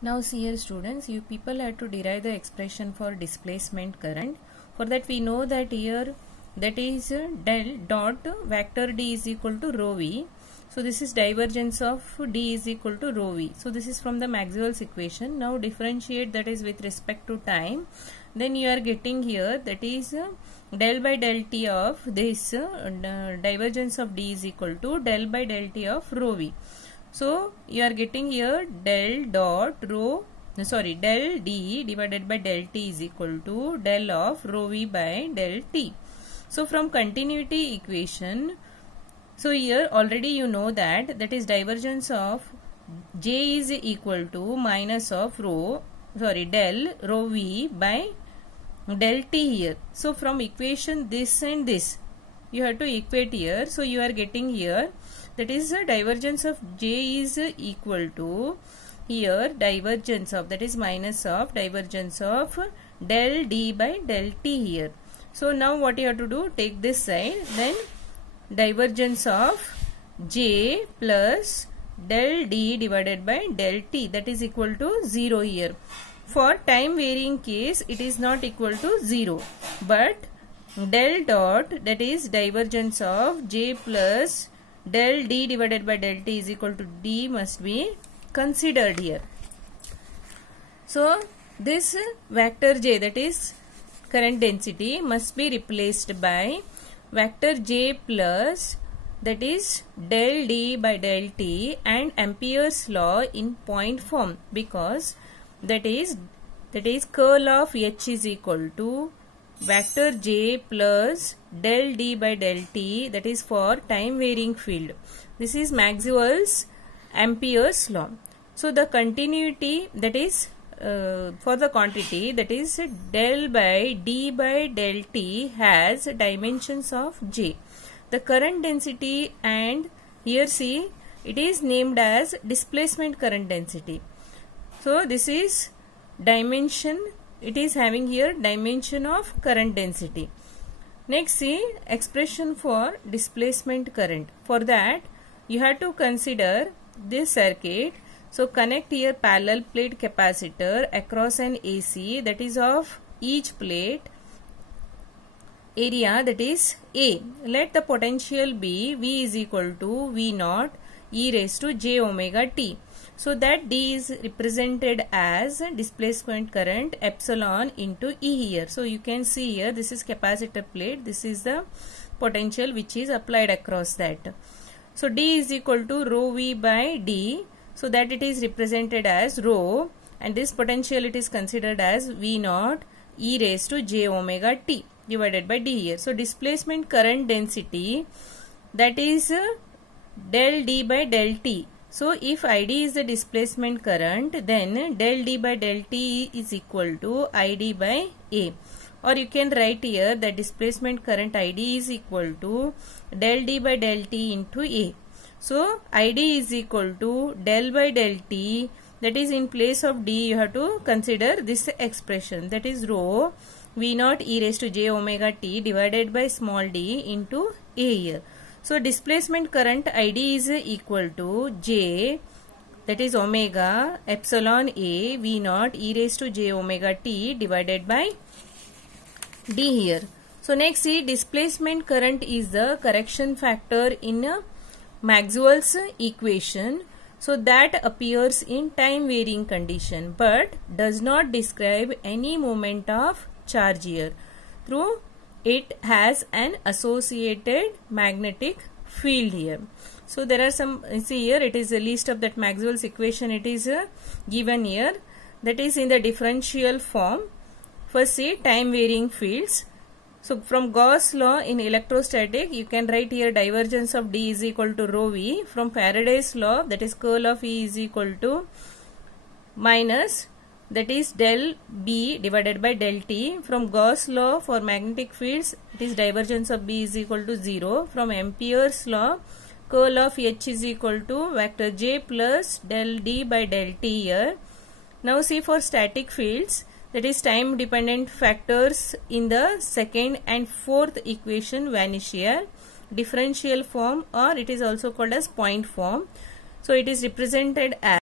Now see here students, you people have to derive the expression for displacement current. For that we know that here that is del dot vector D is equal to rho V. So this is divergence of D is equal to rho V. So this is from the Maxwell's equation. Now differentiate that is with respect to time. Then you are getting here that is del by del T of this divergence of D is equal to del by del T of rho V. So you are getting here del D divided by del T is equal to del of rho V by del T. So from continuity equation, so here already you know that is divergence of J is equal to minus of del rho V by del T here. So from equation this and this you have to equate here. So you are getting here that is the divergence of J is equal to here divergence of that is minus of divergence of del D by del T here. So now what you have to do, take this side, then divergence of J plus del D divided by del T, that is equal to 0 here. For time varying case it is not equal to 0, but del dot that is divergence of J plus del D divided by del T is equal to D must be considered here. So this vector J, that is current density, must be replaced by vector J plus that is del D by del T and Ampere's law in point form, because that is curl of H is equal to vector J plus del D by del T, that is for time varying field. This is Maxwell's Ampere's law. So the continuity, that is for the quantity, that is del by D by del T has dimensions of J. The current density, and here see it is named as displacement current density. So this is dimension, it is having here dimension of current density. Next see expression for displacement current. For that you have to consider this circuit. So connect here parallel plate capacitor across an AC, that is of each plate area, that is A. Let the potential be V is equal to V naught e raised to j omega t. So that D is represented as displacement current epsilon into E here. So you can see here this is capacitor plate, this is the potential which is applied across that. So D is equal to rho V by D. So that it is represented as rho, and this potential it is considered as V naught e raised to j omega t divided by D here. So displacement current density, that is del D by del T. So if ID is the displacement current, then del D by del T is equal to ID by A. Or you can write here that displacement current ID is equal to del D by del T into A. So ID is equal to del by del T, that is in place of D you have to consider this expression, that is rho V naught e raised to j omega t divided by small d into A here. So displacement current ID is equal to J, that is omega epsilon A V naught e raised to j omega t divided by D here. So next see displacement current is the correction factor in Maxwell's equation. So that appears in time varying condition but does not describe any moment of charge here. Through it has an associated magnetic field here. So there are some, see here it is a list of that Maxwell's equation, it is given here, that is in the differential form. First see time varying fields. So from Gauss law in electrostatic you can write here divergence of D is equal to rho V. From Faraday's law, that is curl of E is equal to minus that is del B divided by del T. From Gauss law for magnetic fields it is divergence of B is equal to 0. From Ampere's law curl of H is equal to vector J plus del D by del T here. Now see for static fields, that is time dependent factors in the second and fourth equation vanish here. Differential form, or it is also called as point form. So it is represented as